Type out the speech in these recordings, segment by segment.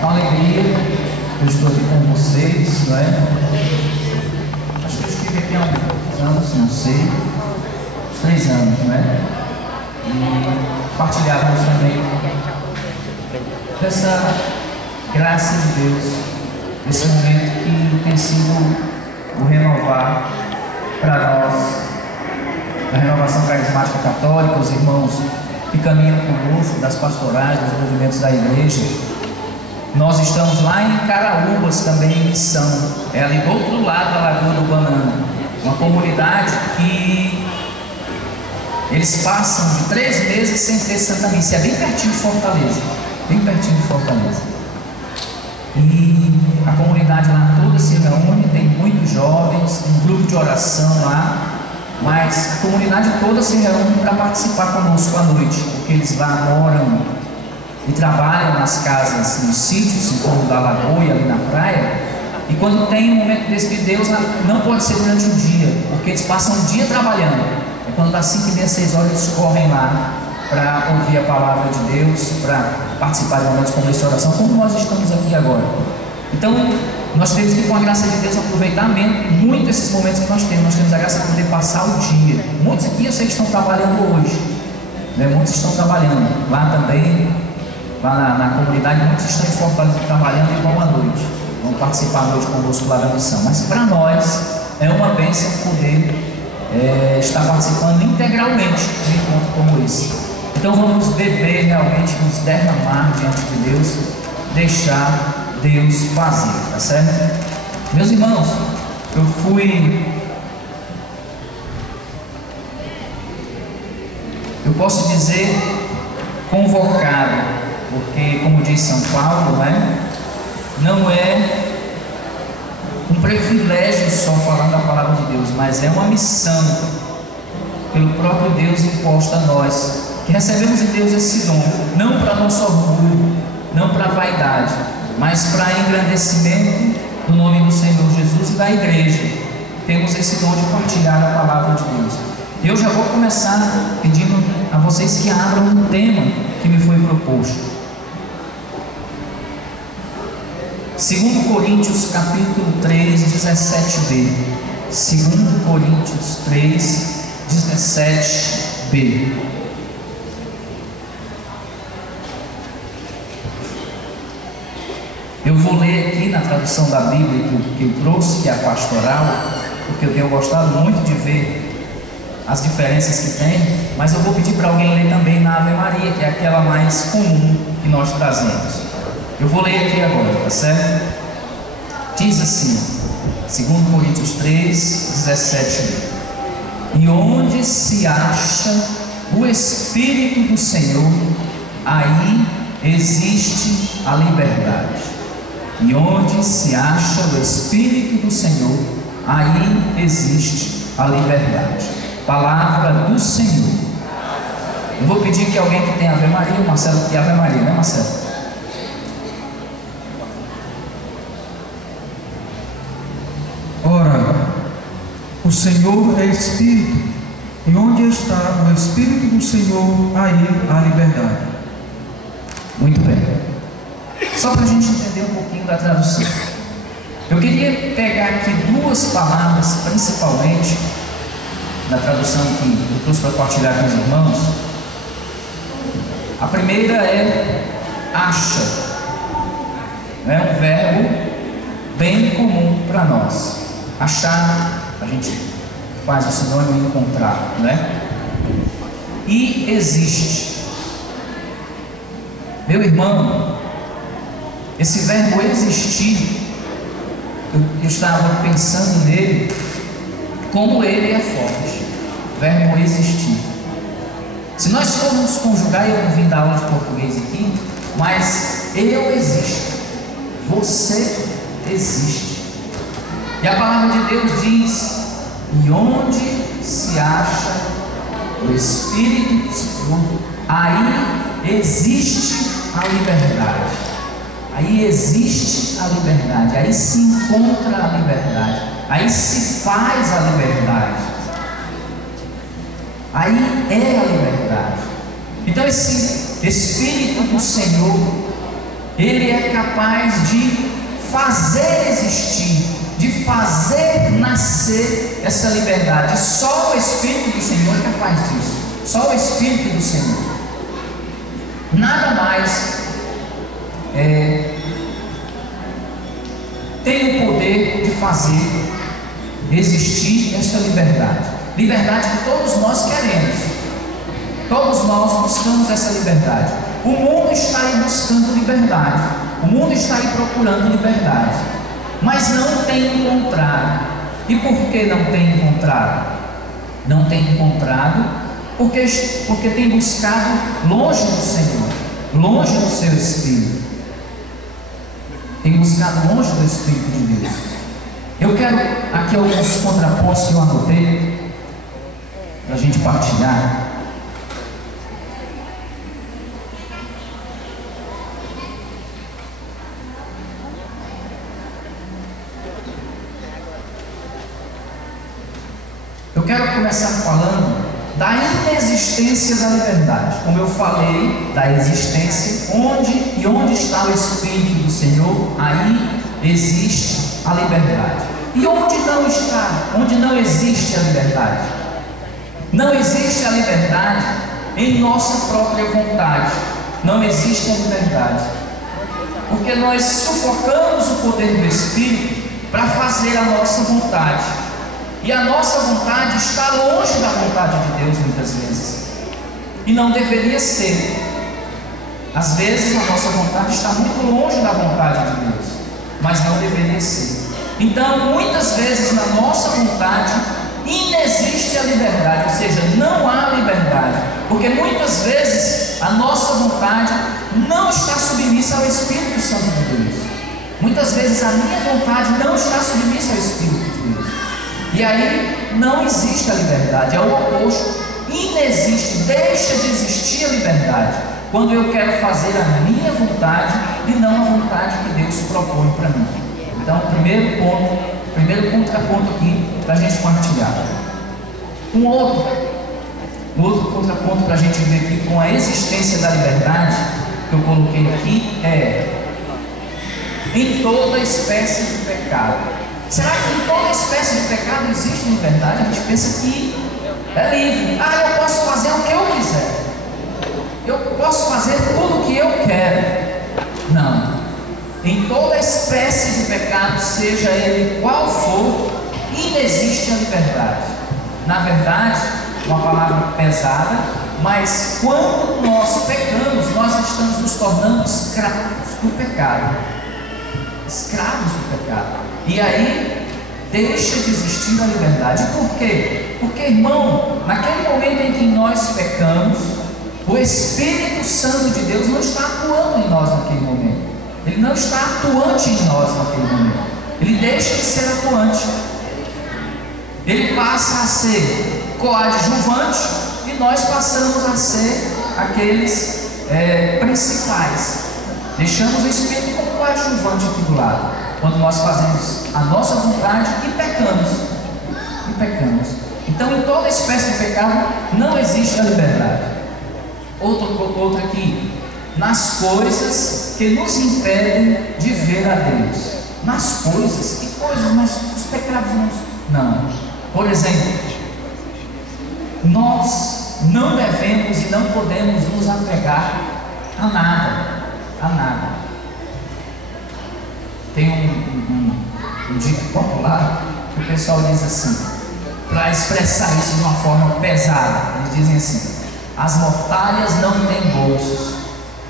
uma alegria, eu estou aqui com vocês, não é? Acho que eu estive aqui há uns anos, não sei, uns 3 anos, não é? E partilhávamos também dessa graça de Deus, esse momento que tem sido o renovar para nós, a renovação carismática católica, os irmãos que caminham conosco, das pastorais, dos movimentos da igreja. Nós estamos lá em Caraúbas, também em missão, é ali do outro lado da Lagoa do Banana, uma comunidade que eles passam de 3 meses sem ter Santa Missa, é bem pertinho de Fortaleza, bem pertinho de Fortaleza. E a comunidade lá toda se reúne, tem muitos jovens, tem um grupo de oração lá, mas a comunidade toda se reúne para participar conosco à noite, porque eles lá moram e trabalham nas casas, nos sítios em torno da lagoa e ali na praia. E quando tem um momento desse de Deus, não pode ser durante o dia, porque eles passam o dia trabalhando. É quando dá 5h30, 6 horas, eles correm lá para ouvir a palavra de Deus, para participar de momentos como essa oração, como nós estamos aqui agora. Então, nós temos que, com a graça de Deus, aproveitar muito esses momentos que nós temos. Nós temos a graça de poder passar o dia. Muitos aqui eu sei que estão trabalhando hoje, né? Muitos estão trabalhando lá também, lá na comunidade. Muitos estão em Fortaleza trabalhando e vão à noite, vão participar à noite conosco lá da missão. Mas para nós é uma bênção poder estar participando integralmente de um encontro como esse. Então vamos beber realmente, nos derramar diante de Deus, deixar Deus fazer, tá certo? Meus irmãos, eu posso dizer convocado, porque como diz São Paulo, né, não é um privilégio só falar da palavra de Deus, mas é uma missão pelo próprio Deus imposta a nós, que recebemos em Deus esse dom, não para nosso orgulho, não para vaidade, mas para engrandecimento do nome do Senhor Jesus e da igreja. Temos esse dom de partilhar a palavra de Deus. Eu já vou começar pedindo a vocês que abram um tema que me foi proposto. 2 Coríntios capítulo 3, 17b. 2 Coríntios 3, 17b. Eu vou ler aqui na tradução da Bíblia que eu trouxe, que é a pastoral, porque eu tenho gostado muito de ver as diferenças que tem, mas eu vou pedir para alguém ler também na Ave Maria, que é aquela mais comum que nós trazemos. Eu vou ler aqui agora, tá certo? Diz assim, 2 Coríntios 3, 17. E onde se acha o Espírito do Senhor, aí existe a liberdade. E onde se acha o Espírito do Senhor, aí existe a liberdade. Palavra do Senhor. Eu vou pedir que alguém que tem Ave Maria, o Marcelo que tem Ave Maria, né, Marcelo? Ora, o Senhor é Espírito, e onde está o Espírito do Senhor, aí há liberdade. Muito bem. Só para a gente entender um pouquinho da tradução, eu queria pegar aqui 2 palavras, principalmente, da tradução que eu trouxe para partilhar com os irmãos. A primeira é acha, é um verbo bem comum para nós. Achar, a gente faz o sinônimo encontrar, né? E existe. Meu irmão, esse verbo existir, eu estava pensando nele, como ele é forte. Verbo existir. Se nós formos conjugar, eu não vim dar aula de português aqui, mas eu existo, você existe. E a palavra de Deus diz: e onde se acha o Espírito do Senhor, aí existe a liberdade. Aí existe a liberdade, aí se encontra a liberdade, aí se faz a liberdade, aí é a liberdade. Então esse Espírito do Senhor Ele é capaz de fazer existir, de fazer nascer essa liberdade. Só o Espírito do Senhor é capaz disso. Só o Espírito do Senhor. Nada mais tem o poder de fazer existir esta liberdade. Liberdade que todos nós queremos. Todos nós buscamos essa liberdade. O mundo está aí buscando liberdade. O mundo está aí procurando liberdade, mas não tem encontrado. E por que não tem encontrado? Não tem encontrado porque tem buscado longe do Senhor, longe do seu Espírito. Tem buscado longe do Espírito de Deus. Eu quero aqui alguns contrapontos que eu anotei para a gente partilhar. Eu quero começar falando da inexistência da liberdade. Como eu falei, da existência, onde está o Espírito do Senhor, aí existe a liberdade. E onde não está, onde não existe a liberdade? Não existe a liberdade em nossa própria vontade. Não existe a liberdade, porque nós sufocamos o poder do Espírito para fazer a nossa vontade. E a nossa vontade está longe da vontade de Deus muitas vezes. E não deveria ser. Às vezes a nossa vontade está muito longe da vontade de Deus, mas não deveria ser. Então, muitas vezes na nossa vontade inexiste a liberdade, ou seja, não há liberdade, porque muitas vezes a nossa vontade não está submissa ao Espírito Santo de Deus. Muitas vezes a minha vontade não está submissa ao Espírito de Deus. E aí não existe a liberdade, é o oposto. Inexiste, deixa de existir a liberdade quando eu quero fazer a minha vontade e não a vontade que Deus propõe para mim. Então, primeiro contraponto aqui para a gente partilhar. Um outro contraponto para a gente ver aqui com a existência da liberdade que eu coloquei aqui é: em toda espécie de pecado. Será que em toda espécie de pecado existe liberdade? A gente pensa que é livre. Eu posso fazer o que eu quiser. Eu posso fazer tudo o que eu quero. Não. Em toda espécie de pecado, seja ele qual for, inexiste a liberdade. Na verdade, uma palavra pesada, mas quando nós pecamos, nós estamos nos tornando escravos do pecado. Escravos do pecado. E aí deixa de existir a liberdade. Por quê? Porque, irmão, naquele momento em que nós pecamos, o Espírito Santo de Deus não está atuando em nós naquele momento. Ele não está atuante em nós naquele momento. Ele deixa de ser atuante. Ele passa a ser coadjuvante e nós passamos a ser aqueles principais. Deixamos o Espírito como coadjuvante aqui do lado. Quando nós fazemos a nossa vontade e pecamos. Então, em toda espécie de pecado não existe a liberdade. Outra aqui: nas coisas que nos impedem de ver a Deus. Nas coisas? Que coisas? Mas os pecados não. Por exemplo, nós não devemos e não podemos nos apegar a nada. Tem um dito popular que o pessoal diz assim, para expressar isso de uma forma pesada. Eles dizem assim: as mortalhas não têm bolsos.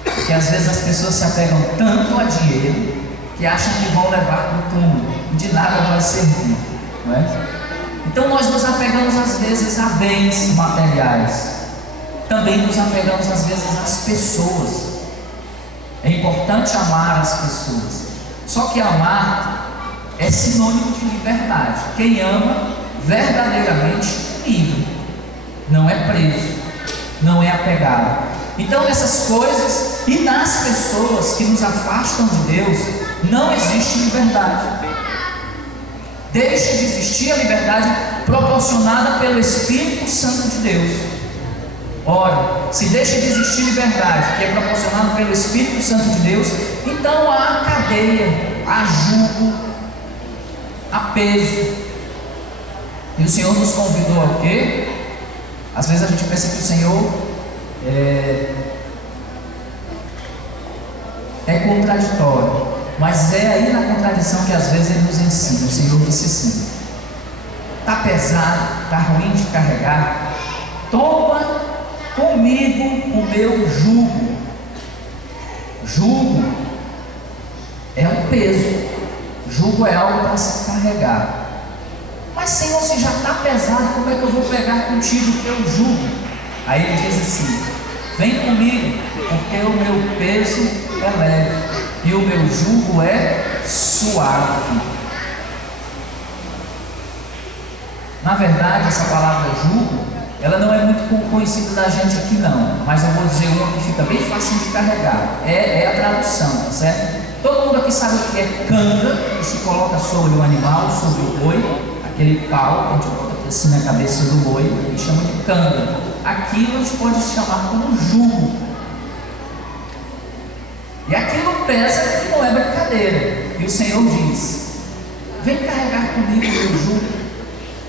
Porque às vezes as pessoas se apegam tanto a dinheiro que acham que vão levar para o túmulo e de nada vai servir, não é? Então nós nos apegamos às vezes a bens materiais. Também nos apegamos às vezes às pessoas. É importante amar as pessoas. Só que amar é sinônimo de liberdade. Quem ama verdadeiramente livre, não é preso, não é apegado. Então nessas coisas e nas pessoas que nos afastam de Deus não existe liberdade. Deixa de existir a liberdade proporcionada pelo Espírito Santo de Deus. Ora, se deixa de existir liberdade, que é proporcionada pelo Espírito Santo de Deus, então há cadeia, há jugo, há peso. E o Senhor nos convidou ao quê? Às vezes a gente pensa que o Senhor é contraditório, mas é aí na contradição que às vezes Ele nos ensina. O Senhor disse assim: está pesado, está ruim de carregar, toma comigo o meu jugo. Jugo é um peso, jugo é algo para se carregar. Mas Senhor, se já está pesado, como é que eu vou pegar contigo o teu jugo? Aí Ele diz assim: vem comigo, porque o meu peso é leve e o meu jugo é suave. Na verdade, essa palavra jugo, ela não é muito conhecida da gente aqui não, mas eu vou dizer uma que fica bem fácil de carregar. É a tradução, tá certo? Todo mundo aqui sabe o que é canga, que se coloca sobre o animal, sobre o boi, aquele pau que a gente coloca assim na cabeça do boi, a gente chama de canga. Aquilo a gente pode chamar como jugo. E aquilo pesa, que não é brincadeira. E o Senhor diz: vem carregar comigo o meu jugo.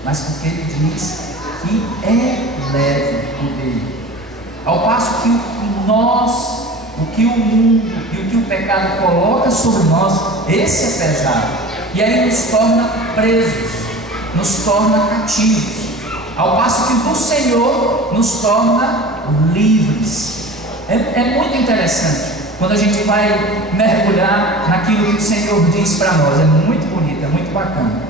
Mas porque Ele diz que é leve o dele. Ao passo que o que o mundo e o que o pecado coloca sobre nós, esse é pesado. E aí nos torna presos, nos torna cativos. Ao passo que o do Senhor nos torna livres. É muito interessante quando a gente vai mergulhar naquilo que o Senhor diz para nós. É muito bonito, é muito bacana.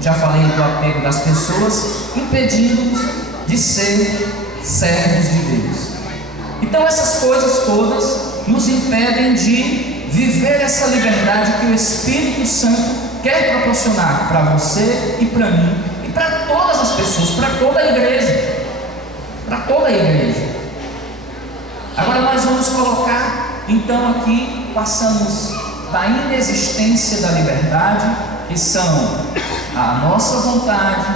Já falei do apego das pessoas, impedindo-nos de ser servos de Deus. Então essas coisas todas nos impedem de viver essa liberdade que o Espírito Santo quer proporcionar para você e para mim e para todas as pessoas, para toda a igreja. Para toda a igreja. Agora nós vamos colocar, então aqui passamos da inexistência da liberdade, que são a nossa vontade,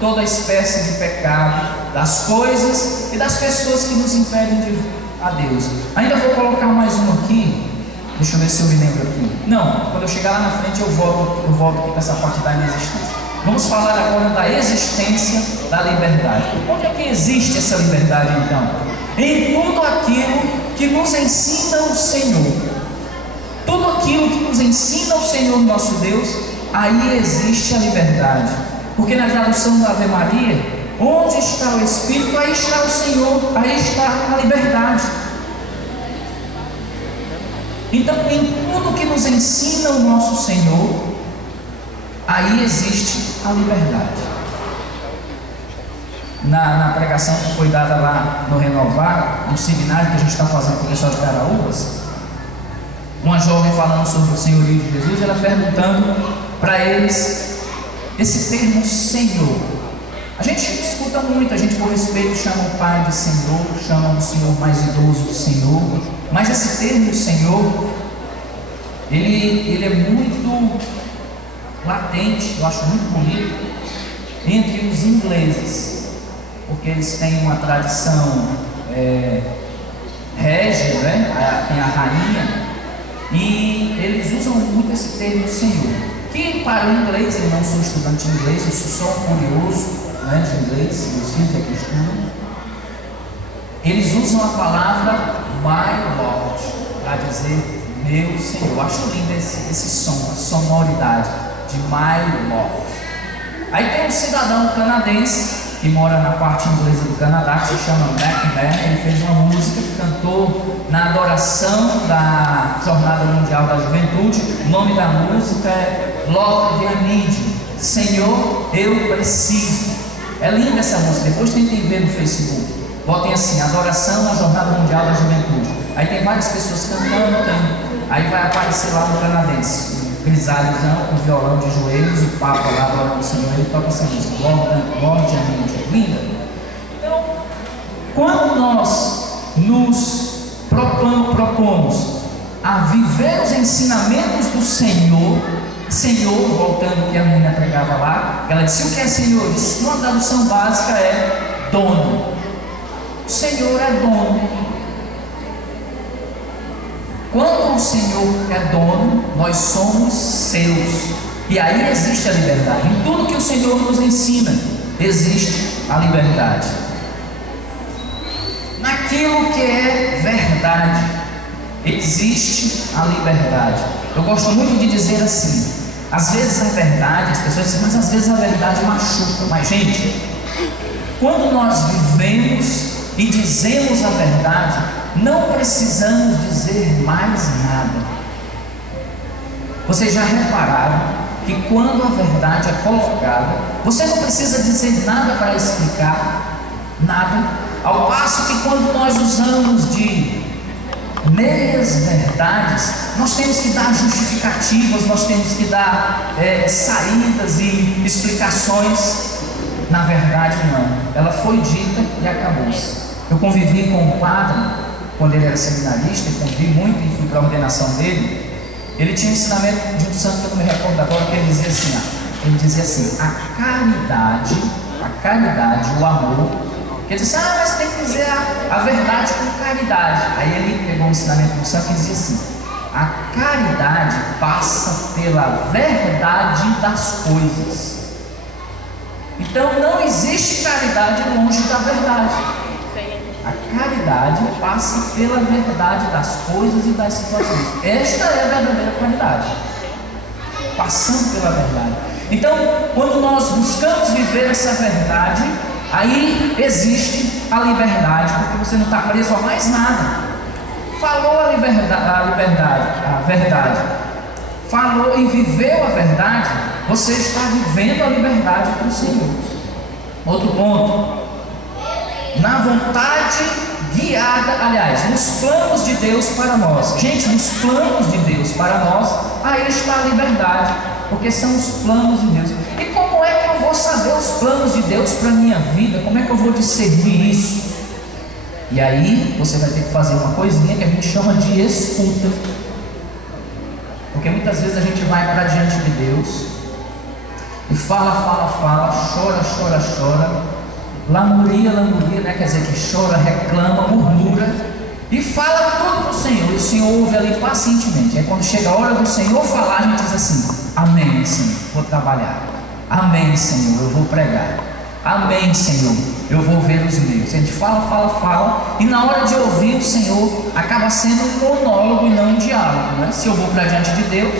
toda espécie de pecado, das coisas e das pessoas que nos impedem de ir a Deus. Ainda vou colocar mais um aqui, deixa eu ver se eu me lembro aqui. Não, quando eu chegar lá na frente eu volto aqui para essa parte da inexistência. Vamos falar agora da existência da liberdade. Onde é que existe essa liberdade então? Em tudo aquilo que nos ensina o Senhor. Tudo aquilo que nos ensina o Senhor nosso Deus, aí existe a liberdade. Porque na tradução da Ave Maria, onde está o Espírito, aí está o Senhor, aí está a liberdade. Então, em tudo que nos ensina o nosso Senhor, aí existe a liberdade. Na pregação que foi dada lá no Renovar, no seminário que a gente está fazendo com o pessoal de Caraúbas, uma jovem falando sobre o senhorio de Jesus, ela perguntando para eles esse termo Senhor. A gente escuta muito, a gente por respeito chama o pai de Senhor, chama o senhor mais idoso de Senhor, mas esse termo Senhor, ele é muito latente, eu acho muito bonito, entre os ingleses, porque eles têm uma tradição régia, né? Tem a rainha, e eles usam muito esse termo Senhor, que para o inglês, eu não sou estudante de inglês, eu sou só curioso, né, de inglês, meus filhos é que estudam, eles usam a palavra My Lord para dizer meu Senhor. Eu acho lindo esse som, a sonoridade de My Lord. Aí tem um cidadão canadense que mora na parte inglesa do Canadá, que se chama McMahon. Ele fez uma música que cantou na adoração da Jornada Mundial da Juventude. O nome da música é Lord I Need You. Senhor, eu preciso. É linda essa música, depois tentem ver no Facebook. Botem assim, adoração na Jornada Mundial da Juventude. Aí tem várias pessoas cantando. Aí vai aparecer lá no canadense, grisalhozão, com violão de joelhos, o Papa lá adorando o Senhor, ele toca essa música, Lorde a mente, linda. Então, quando nós nos propomos a viver os ensinamentos do Senhor, voltando que a menina pregava lá, ela disse: o que é Senhor? Disse, uma tradução básica é dono. o Senhor é dono. Quando o Senhor é dono, nós somos seus. E aí existe a liberdade. Em tudo que o Senhor nos ensina, existe a liberdade. Naquilo que é verdade, existe a liberdade. Eu gosto muito de dizer assim: às vezes a verdade, as pessoas dizem, mas às vezes a verdade machuca. Mas, gente, quando nós vivemos e dizemos a verdade, não precisamos dizer mais nada. Vocês já repararam que quando a verdade é colocada, você não precisa dizer nada para explicar nada? Ao passo que quando nós usamos de meias verdades, nós temos que dar justificativas, nós temos que dar saídas e explicações. Na verdade, não. Ela foi dita e acabou-se. Eu convivi com um padre, quando ele era seminarista, eu convivi muito e fui para a ordenação dele. Ele tinha um ensinamento de um santo que eu não me recordo agora, que ele dizia assim, a caridade, o amor. Ele disse, mas tem que dizer a verdade com caridade. Aí ele pegou um ensinamento de um santo e dizia assim, a caridade passa pela verdade das coisas. Então não existe caridade longe da verdade. A caridade passa pela verdade das coisas e das situações. Esta é a verdadeira caridade, passando pela verdade. Então, quando nós buscamos viver essa verdade, aí existe a liberdade, porque você não está preso a mais nada. Falou a verdade, falou e viveu a verdade, você está vivendo a liberdade para o Senhor. Outro ponto, na vontade guiada, aliás, nos planos de Deus para nós. Gente, nos planos de Deus para nós, aí está a liberdade, porque são os planos de Deus. E como é que eu vou saber os planos de Deus para a minha vida? Como é que eu vou discernir isso? E aí você vai ter que fazer uma coisinha que a gente chama de escuta. Porque muitas vezes a gente vai para diante de Deus e fala, chora, lamuria, né? Quer dizer que chora, reclama, murmura e fala tudo para o Senhor. E o Senhor ouve ali pacientemente. Aí quando chega a hora do Senhor falar, a gente diz assim, amém, Senhor, vou trabalhar. Amém, Senhor, eu vou pregar. Amém, Senhor, eu vou ver os meus. A gente fala, e na hora de ouvir o Senhor, acaba sendo um monólogo e não um diálogo, né? Se eu vou para diante de Deus,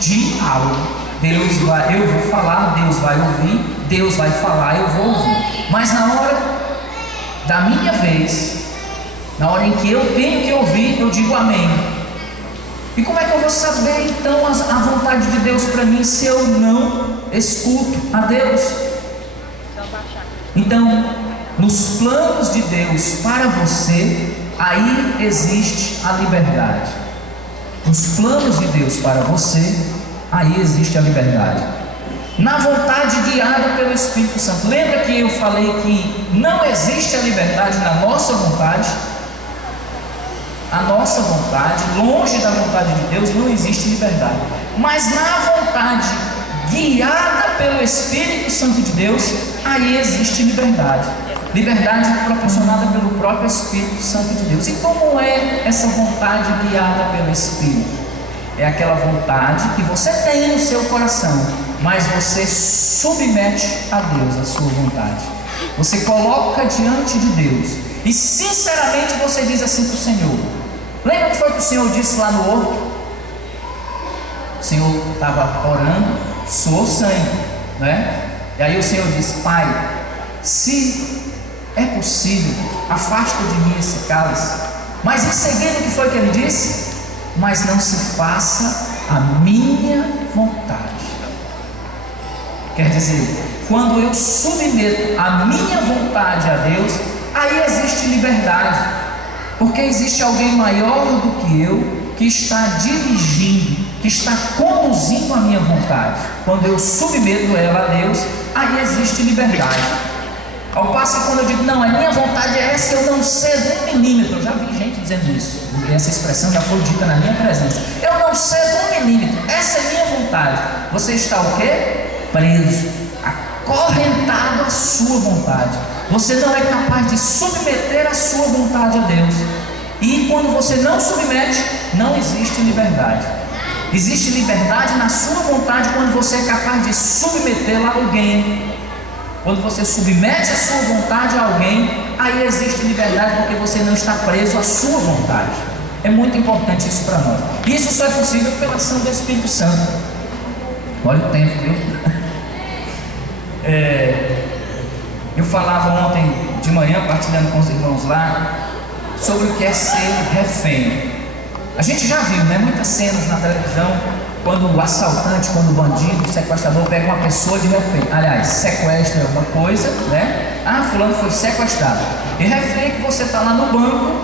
diálogo. Eu vou falar, Deus vai ouvir, Deus vai falar, eu vou ouvir. Mas na hora da minha vez, na hora em que eu tenho que ouvir, eu digo amém. E como é que eu vou saber então a vontade de Deus para mim se eu não escuto a Deus? Então, nos planos de Deus para você, aí existe a liberdade. Nos planos de Deus para você, aí existe a liberdade. Na vontade guiada pelo Espírito Santo. Lembra que eu falei que não existe a liberdade na nossa vontade? A nossa vontade, longe da vontade de Deus, não existe liberdade. Mas na vontade guiada pelo Espírito Santo de Deus, aí existe liberdade. Liberdade proporcionada pelo próprio Espírito Santo de Deus. E como é essa vontade guiada pelo Espírito? É aquela vontade que você tem no seu coração, mas você submete a Deus a sua vontade. Você coloca diante de Deus e sinceramente você diz assim para o Senhor. Lembra o que foi que o Senhor disse lá no horto? O Senhor estava orando, suou sangue, né? E aí o Senhor disse, Pai, se é possível, afasta de mim esse cálice. Mas em seguida o que foi que ele disse? Mas não se faça a minha vontade. Quer dizer, quando eu submeto a minha vontade a Deus, aí existe liberdade, porque existe alguém maior do que eu, que está dirigindo, que está conduzindo a minha vontade. Quando eu submeto ela a Deus, aí existe liberdade. Ao passo que quando eu digo, não, a minha vontade é essa, eu não cedo 1 milímetro. Eu já vi gente dizendo isso, essa expressão já foi dita na minha presença. Eu não cedo 1 milímetro, essa é minha vontade. Você está o quê? Preso, acorrentado à sua vontade. Você não é capaz de submeter a sua vontade a Deus. E quando você não submete, não existe liberdade. Existe liberdade na sua vontade quando você é capaz de submetê-la a alguém. Quando você submete a sua vontade a alguém, aí existe liberdade, porque você não está preso à sua vontade. É muito importante isso para nós. Isso só é possível pela ação do Espírito Santo. Olha o tempo, viu? Eu falava ontem de manhã, partilhando com os irmãos lá, sobre o que é ser refém. A gente já viu, né, muitas cenas na televisão, quando o assaltante, quando o bandido, o sequestrador pega uma pessoa de refém. Aliás, sequestra uma coisa, né? Fulano foi sequestrado. E refém é que você está lá no banco,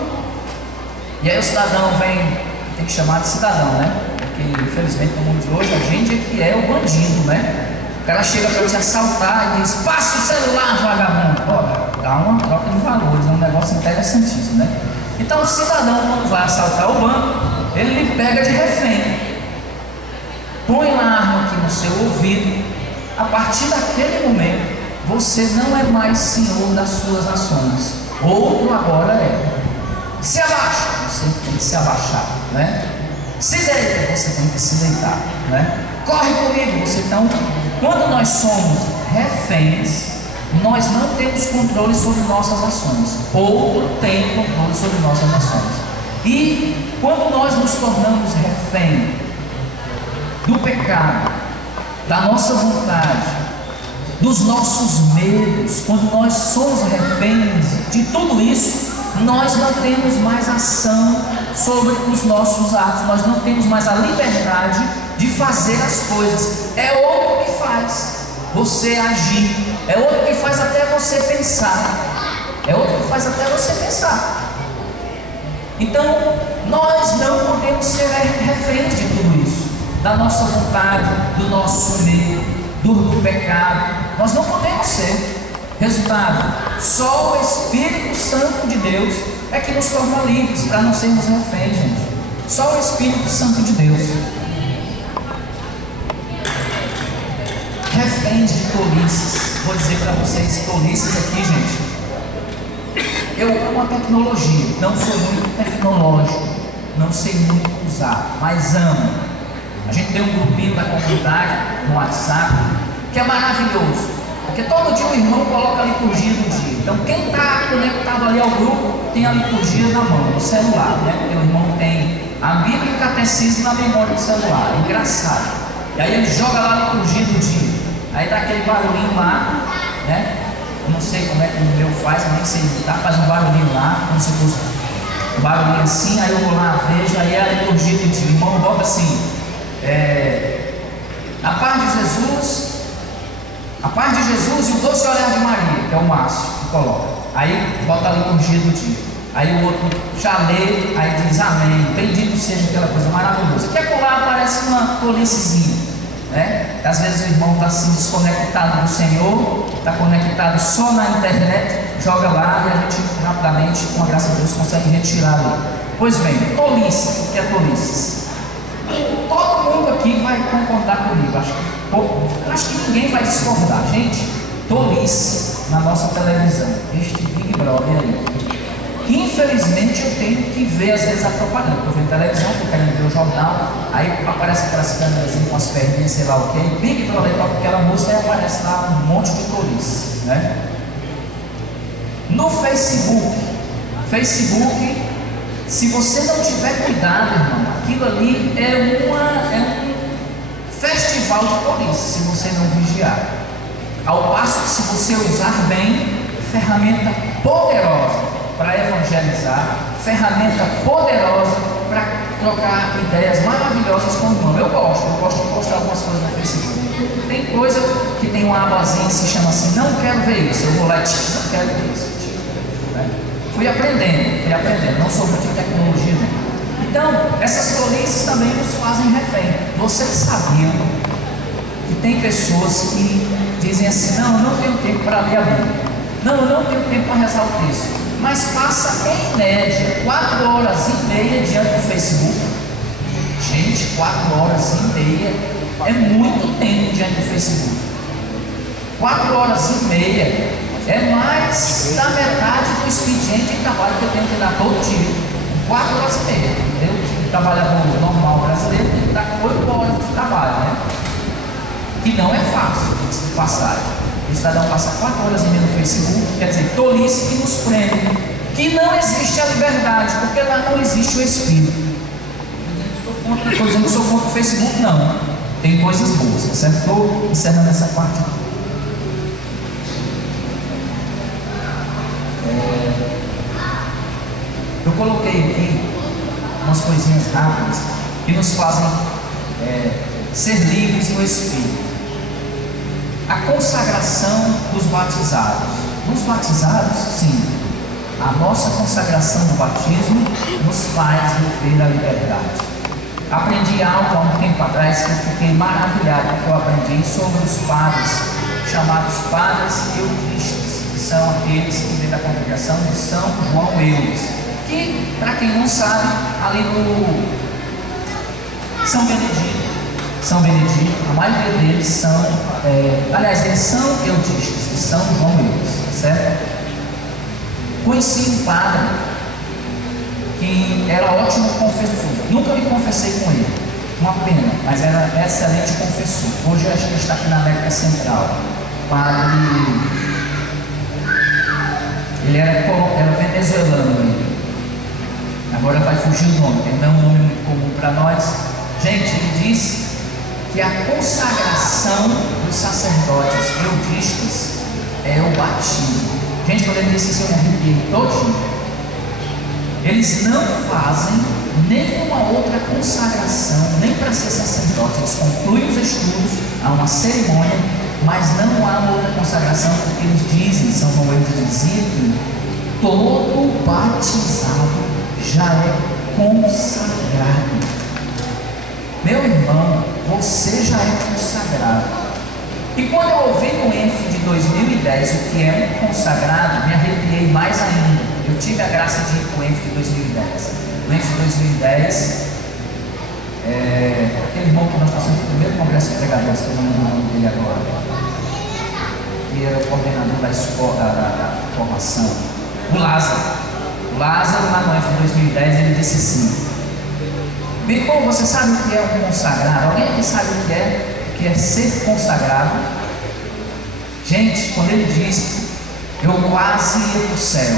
e aí o cidadão vem, tem que chamar de cidadão, né? Porque infelizmente no mundo de hoje a gente é que é o bandido, né? O cara chega para te assaltar e diz: passa o celular, vagabundo. Ó, dá uma troca de valores, é um negócio interessantíssimo, né? Então o cidadão, quando vai assaltar o banco, ele lhe pega de refém, põe uma arma aqui no seu ouvido. A partir daquele momento, você não é mais senhor das suas ações. Outro agora é. Se abaixa, você tem que se abaixar, né? Se deita, você tem que se deitar, né? Corre comigo, você então. Quando nós somos reféns, nós não temos controle sobre nossas ações. Outro tem controle sobre nossas ações. E quando nós nos tornamos refém do pecado, da nossa vontade, dos nossos medos, quando nós somos reféns de tudo isso, nós não temos mais ação sobre os nossos atos, nós não temos mais a liberdade de fazer as coisas. É outro que faz você agir, é outro que faz até você pensar, é outro que faz até você pensar. Então, nós não podemos ser reféns de tudo isso, da nossa vontade, do nosso medo, do pecado. Nós não podemos ser. Resultado: só o Espírito Santo de Deus é que nos torna livres para não sermos reféns, gente. Só o Espírito Santo de Deus. Reféns de tolices. Vou dizer para vocês, tolices aqui, gente. Eu amo a tecnologia, não sou muito tecnológico, não sei muito usar, mas amo. A gente tem um grupinho da comunidade no WhatsApp que é maravilhoso, porque todo dia o irmão coloca a liturgia do dia. Então quem está conectado ali ao grupo tem a liturgia na mão, no celular, né? Porque o irmão tem a Bíblia e o catecismo na memória do celular. É engraçado. E aí ele joga lá a liturgia do dia. Aí dá aquele barulhinho lá, né? Eu não sei como é que o meu faz, nem sei imitar, faz um barulhinho lá, como se fosse um barulhinho assim. Aí eu vou lá, vejo, aí é a liturgia do dia. O irmão bota assim: a paz de Jesus. A paz de Jesus e o doce olhar de Maria, que é o Márcio que coloca. Aí bota a liturgia do dia. Aí o outro já lê, aí diz amém, bendito seja aquela coisa maravilhosa. Que acolá aparece uma tolicezinha, né? Às vezes o irmão está assim desconectado do Senhor, está conectado só na internet, joga lá e a gente rapidamente, com a graça de Deus, consegue retirar ali. Pois bem, tolice, o que é tolice? Todo mundo aqui vai concordar comigo, acho que ninguém vai discordar, gente. Tolice na nossa televisão, este Big Brother aí, que infelizmente eu tenho que ver às vezes a propaganda. Estou vendo televisão, estou querendo ver o jornal, aí aparece aquelas câmeras com as perninhas, sei lá o que, Big Brother toca aquela música e aparece lá um monte de tolice, né? No Facebook, se você não tiver cuidado, irmão, aquilo ali é um festival de tolice, se você não vigiar. Ao passo que, se você usar bem, ferramenta poderosa para evangelizar, ferramenta poderosa para trocar ideias maravilhosas com o irmão. Eu gosto de postar algumas coisas no Facebook. Tem coisa que tem uma abazinha que se chama assim: não quero ver isso. Eu vou lá, não quero ver isso. Né? Fui aprendendo, não sou muito de tecnologia, não. Então, essas tolices também nos fazem refém. Vocês sabiam que tem pessoas que dizem assim: não, eu não tenho tempo para ler a Bíblia, não, eu não tenho tempo para rezar o texto, mas passa em média 4 horas e meia diante do Facebook. Gente, 4 horas e meia é muito tempo diante do Facebook. 4 horas e meia É mais da metade do expediente de trabalho que eu tenho que dar todo dia, 4 horas e meia. Eu, trabalhador normal brasileiro, tenho que dar 8 horas de trabalho, né? Que não é fácil de passar. O cidadão passa 4 horas e meia no Facebook, quer dizer, tolice que nos prende. Que não existe a liberdade, porque lá não existe o Espírito. Estou dizendo que sou contra o Facebook, não. Tem coisas boas, certo? Estou encerrando essa parte aqui. Eu coloquei aqui umas coisinhas rápidas que nos fazem ser livres no Espírito. A consagração dos batizados. Nos batizados, sim, a nossa consagração do batismo nos faz viver a liberdade. Aprendi algo há um tempo atrás que eu fiquei maravilhado, porque eu aprendi sobre os padres, chamados padres eucaristas, que são aqueles que vêm da congregação de São João Eudes, que, para quem não sabe, ali no São Benedito, a maioria deles são, eles são eucaristas, de São João Eudes, certo? Conheci um padre que era ótimo confessor. Nunca me confessei com ele, uma pena, mas era excelente confessor. Hoje eu acho que ele está aqui na América Central. Padre, ele era venezuelano. Agora vai fugir o nome, não é um nome muito comum para nós. Gente, ele disse que a consagração dos sacerdotes eucaristas é o batismo. Gente, quando ele disse isso, eu me arrepiei todinho. Eles não fazem nenhuma outra consagração, nem para ser sacerdote. Eles concluem os estudos, há uma cerimônia, mas não há outra consagração, porque eles dizem, São João Eudes dizia que todo batizado já é consagrado. Meu irmão, você já é consagrado. E quando eu ouvi no ENF de 2010 o que é um consagrado, me arrepiei mais ainda. Eu tive a graça de ir para o ENF de 2010. O ENF de 2010, aquele irmão que nós passamos no primeiro congresso de pregadores, que eu não lembro o nome dele agora, que era o coordenador da escola, da formação, o Lázaro. O Lázaro, lá no ENF de 2010, ele disse assim: Bicô, você sabe o que é um consagrado? Alguém aqui sabe o que é ser consagrado? Gente, quando ele disse, eu quase ia para o céu,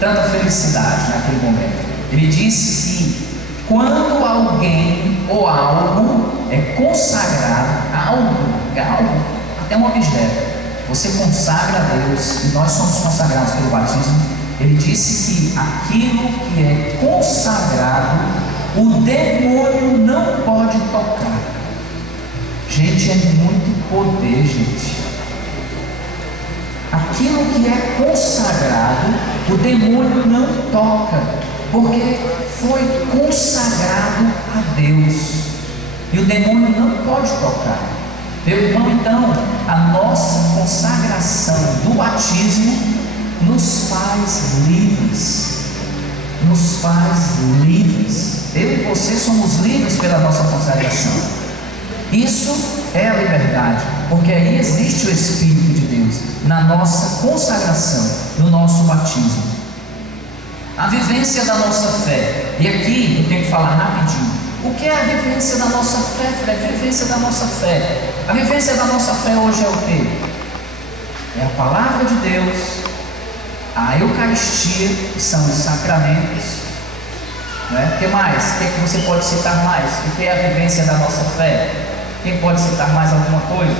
tanta felicidade naquele momento. Ele disse que quando alguém ou algo é consagrado, algo, até um objeto, você consagra a Deus, e nós somos consagrados pelo batismo. Ele disse que aquilo que é consagrado, o demônio não pode tocar. Gente, é muito poder, gente. Aquilo que é consagrado, o demônio não toca, porque foi consagrado a Deus, e o demônio não pode tocar. Meu irmão, então, a nossa consagração do batismo nos faz livres, nos faz livres. Eu e você somos livres pela nossa consagração. Isso é a liberdade, porque aí existe o Espírito de Deus na nossa consagração, no nosso batismo. A vivência da nossa fé. E aqui eu tenho que falar rapidinho. O que é a vivência da nossa fé, Fred? A vivência da nossa fé. A vivência da nossa fé hoje é o quê? É a palavra de Deus, a Eucaristia, que são os sacramentos. O que mais? O que você pode citar mais? O que é a vivência da nossa fé? Quem pode citar mais alguma coisa?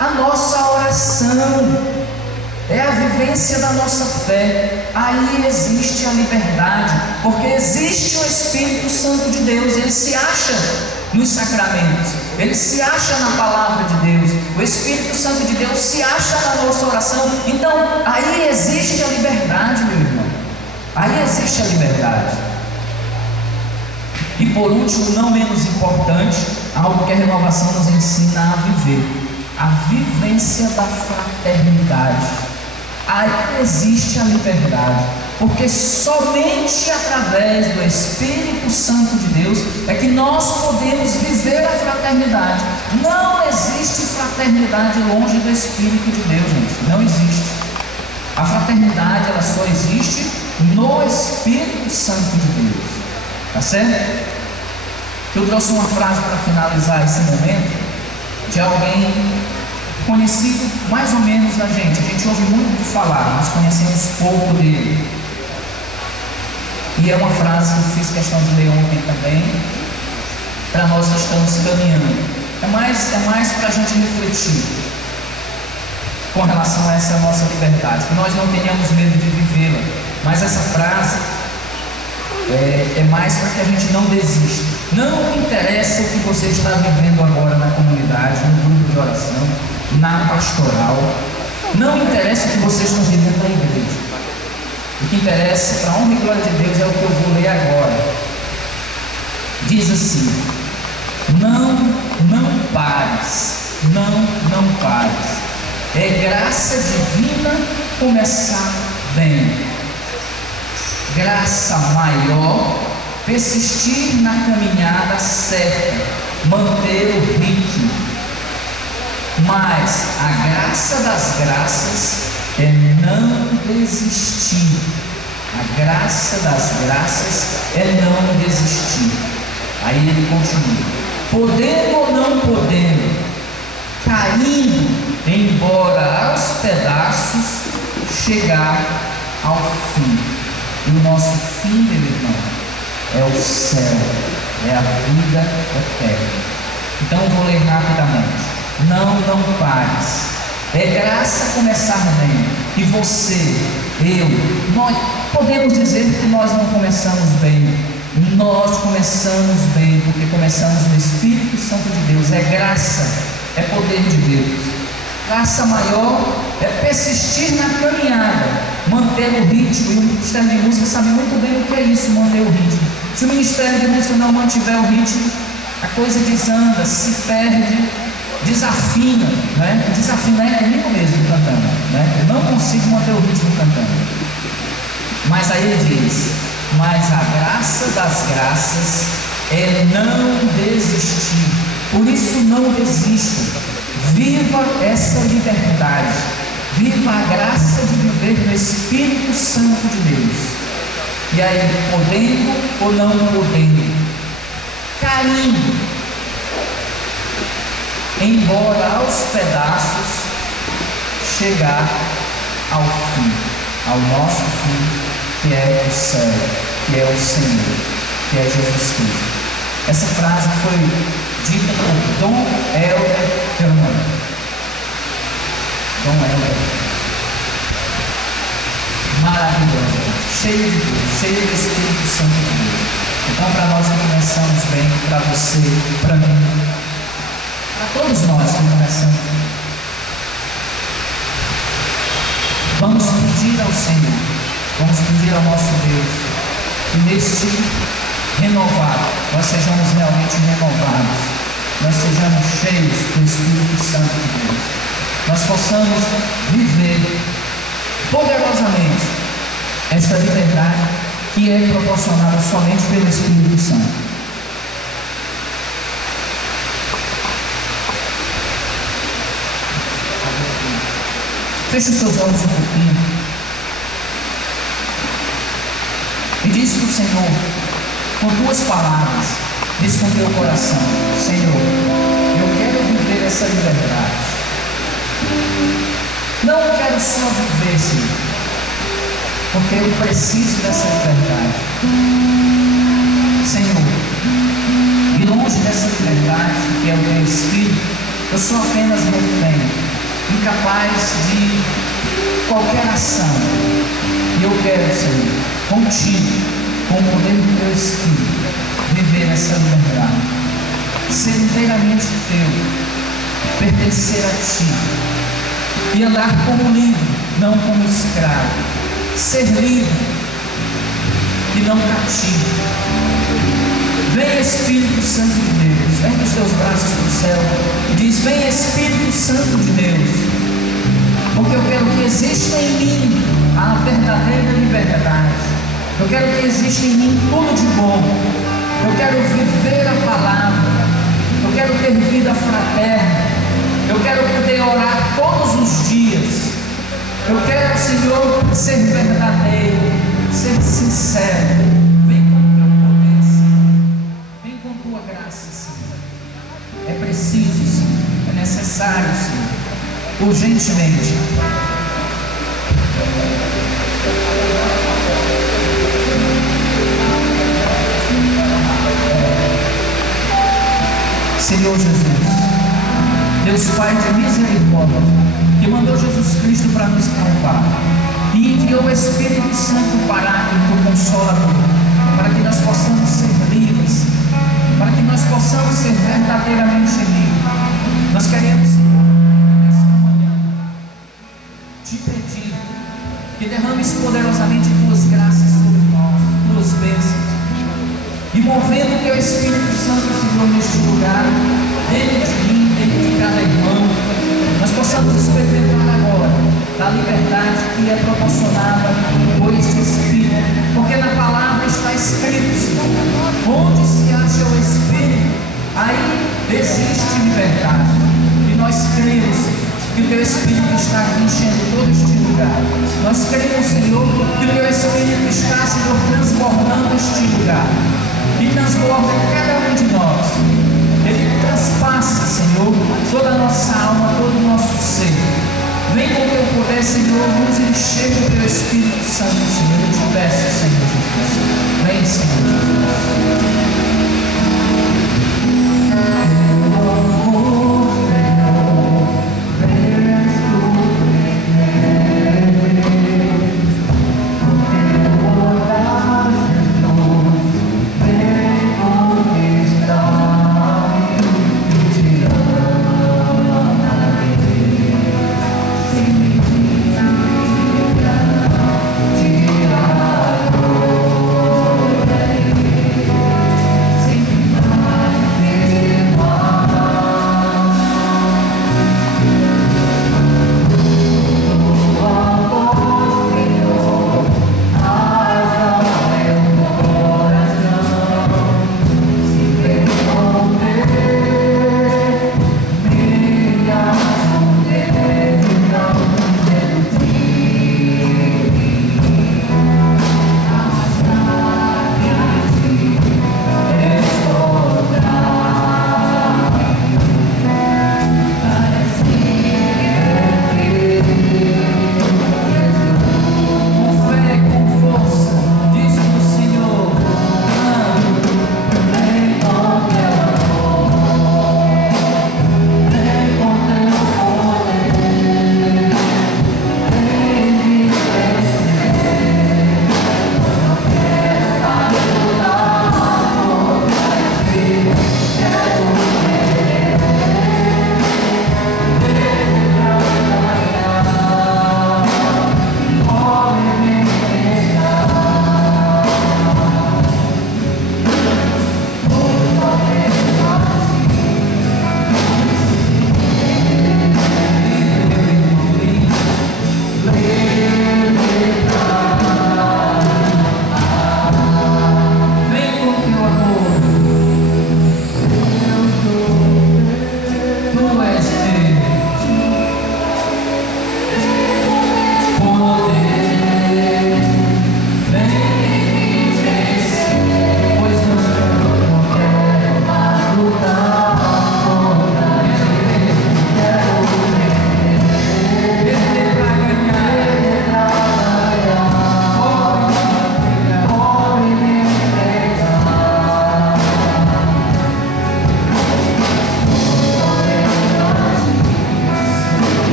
A nossa oração é a vivência da nossa fé. Aí existe a liberdade, porque existe o Espírito Santo de Deus. Ele se acha nos sacramentos, ele se acha na palavra de Deus. O Espírito Santo de Deus se acha na nossa oração. Então aí existe a liberdade, meu irmão. Aí existe a liberdade. E por último, não menos importante, algo que a renovação nos ensina a viver: a vivência da fraternidade. Aí existe a liberdade, porque somente através do Espírito Santo de Deus é que nós podemos viver a fraternidade. Não existe fraternidade longe do Espírito de Deus, gente. Não existe. A fraternidade, ela só existe no Espírito Santo de Deus. Tá certo? Eu trouxe uma frase para finalizar esse momento, de alguém conhecido mais ou menos da gente. A gente ouve muito falar, nós conhecemos pouco dele. E é uma frase que eu fiz questão de ler ontem também, para nós que estamos caminhando. É mais para a gente refletir com relação a essa nossa liberdade, que nós não tenhamos medo de vivê-la. Mas essa frase é mais para que a gente não desista. Não interessa o que você está vivendo agora na comunidade, no grupo de oração, na pastoral. Não interessa o que você está vivendo na igreja. O que interessa, para a honra e glória de Deus, é o que eu vou ler agora. Diz assim: não pares, não pares. É graça divina começar bem. Graça maior, persistir na caminhada certa, manter o ritmo. Mas a graça das graças é não desistir. A graça das graças é não desistir. Aí ele continua: podendo ou não podendo, caindo, embora aos pedaços, chegar ao fim. E o nosso fim, meu irmão, é o céu, é a vida eterna. Então eu vou ler rapidamente. Não pares. É graça começar bem. E você, nós podemos dizer que nós não começamos bem. Nós começamos bem, porque começamos no Espírito Santo de Deus. É graça, é poder de Deus. Graça maior é persistir na caminhada, manter o ritmo. E o Ministério de Música sabe muito bem o que é isso, manter o ritmo. Se o Ministério de Música não mantiver o ritmo, a coisa desanda, se perde, desafina, né? Desafinar é comigo mesmo cantando, né? Eu não consigo manter o ritmo cantando. Mas aí ele diz: mas a graça das graças é não desistir. Por isso não desista. Viva essa liberdade. Viva a graça de viver no Espírito Santo de Deus. E aí, podendo ou não podendo, caindo, embora aos pedaços, chegar ao fim, ao nosso fim, que é o céu, que é o Senhor, que é Jesus Cristo. Essa frase foi dita por Dom Helder Câmara. Dom Helder, maravilhoso, cheio de Deus, cheio do Espírito Santo de Deus. Então, para nós que começamos bem, para você, para mim, para todos nós que começamos bem, vamos pedir ao Senhor, vamos pedir ao nosso Deus, que neste renovado, nós sejamos realmente renovados, nós sejamos cheios do Espírito Santo de Deus, nós possamos viver poderosamente esta liberdade que é proporcionada somente pelo Espírito Santo. Feche os seus olhos um pouquinho e diz para o Senhor, com duas palavras, diz com teu coração: Senhor, eu quero viver essa liberdade. Não quero só viver, Senhor, porque eu preciso dessa liberdade. Senhor, e longe dessa liberdade que é o teu Espírito, eu sou apenas refém, incapaz de qualquer ação. E eu quero, Senhor, contigo, com o poder do teu Espírito, viver essa liberdade, ser inteiramente teu, pertencer a ti e andar como livre, não como escravo, ser livre e não cativo. Vem Espírito Santo de Deus, vem com os teus braços para o céu e diz: vem Espírito Santo de Deus, porque eu quero que exista em mim a verdadeira liberdade. Eu quero que exista em mim tudo de bom. Eu quero viver a palavra. Eu quero ter vida fraterna. Eu quero poder orar todos os dias. Eu quero, Senhor, É preciso, Senhor, é necessário, Senhor, urgentemente. Senhor Jesus, Deus Pai de misericórdia, que mandou Jesus Cristo para nos salvar e enviou o Espírito Santo Paráclito, Consolador, para que nós possamos ser livres, para que nós possamos ser verdadeiramente livres. Nós queremos, Senhor, nesta manhã, te pedir que derrames poderosamente tuas graças sobre nós, tuas bênçãos, e movendo o teu Espírito Santo, Senhor, neste lugar, dentro de mim, dentro de cada irmão, nós possamos experimentar agora da liberdade que é proporcionada por este Espírito, porque na palavra está escrito, Senhor, onde se acha o Espírito, aí existe liberdade. E nós cremos que o teu Espírito está enchendo todo este lugar. Nós cremos, Senhor, que o teu Espírito está, Senhor, transformando este lugar e transforma cada um de nós. Ele transpassa, Senhor, toda a nossa alma, todo o nosso ser. Vem com o teu poder, Senhor, nos encher do teu Espírito Santo, Senhor. Eu te peço, Senhor Jesus. Vem, Senhor Jesus. Tira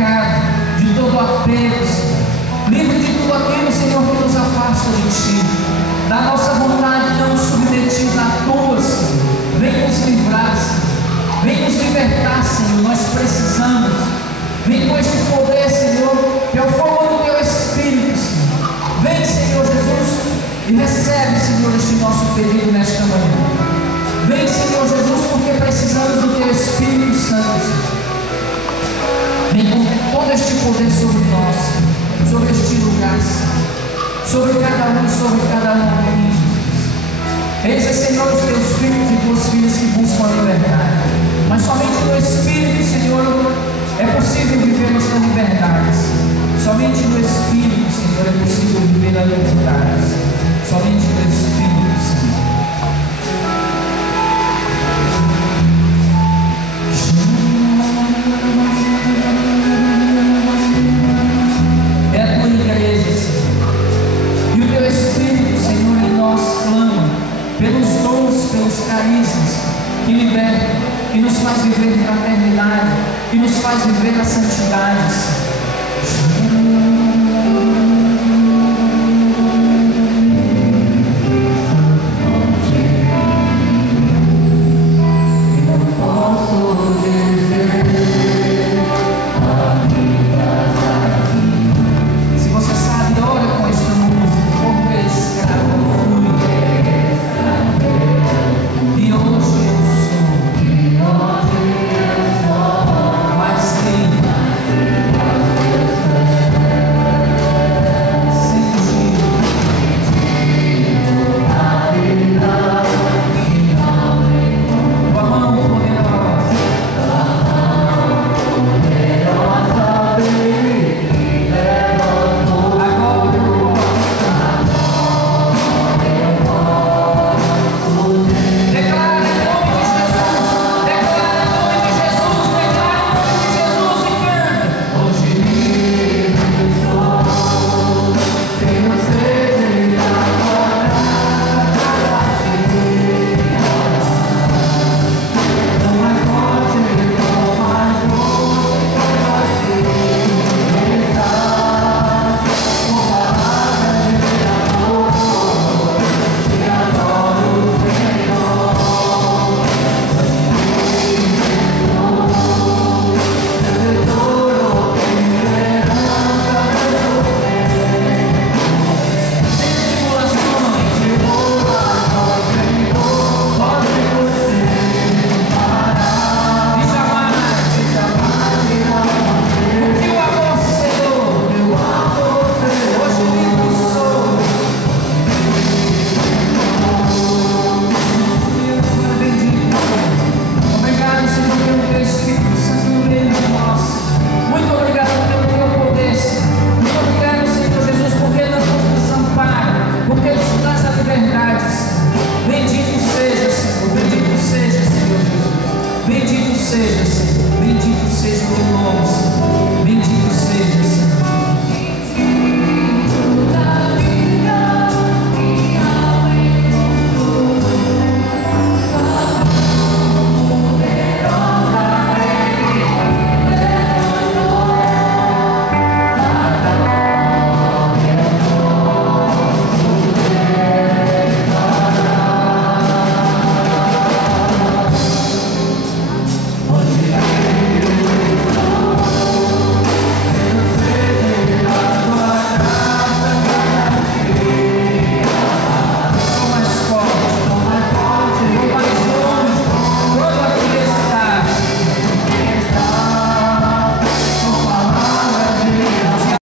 pecado, de todo apego, Senhor. Livre de tudo aquilo, Senhor, que nos afasta de Ti. Da nossa vontade não submetida à Tua, Senhor. Vem nos livrar, Senhor. Vem nos libertar, Senhor. Nós precisamos. Vem com este poder, Senhor, que é o fogo do Teu Espírito, Senhor. Vem, Senhor Jesus, e recebe, Senhor, este nosso pedido nesta manhã. Vem, Senhor Jesus, porque precisamos do Teu Espírito Santo, Senhor. Vem com todo este poder sobre nós, sobre este lugar, sobre cada um aqui, Jesus. Eis, Senhor, os Teus filhos e Tuas filhas que buscam a liberdade. Mas somente no Espírito, Senhor, é possível viver esta liberdade. Somente no Espírito, Senhor, é possível viver a liberdade. Somente no Espírito, Senhor. É a Tua igreja, Senhor. E o Teu Espírito, Senhor, em nós clama pelos dons, pelos carismas que libertam, que nos faz viver em fraternidade, que nos faz viver a santidade, Senhor.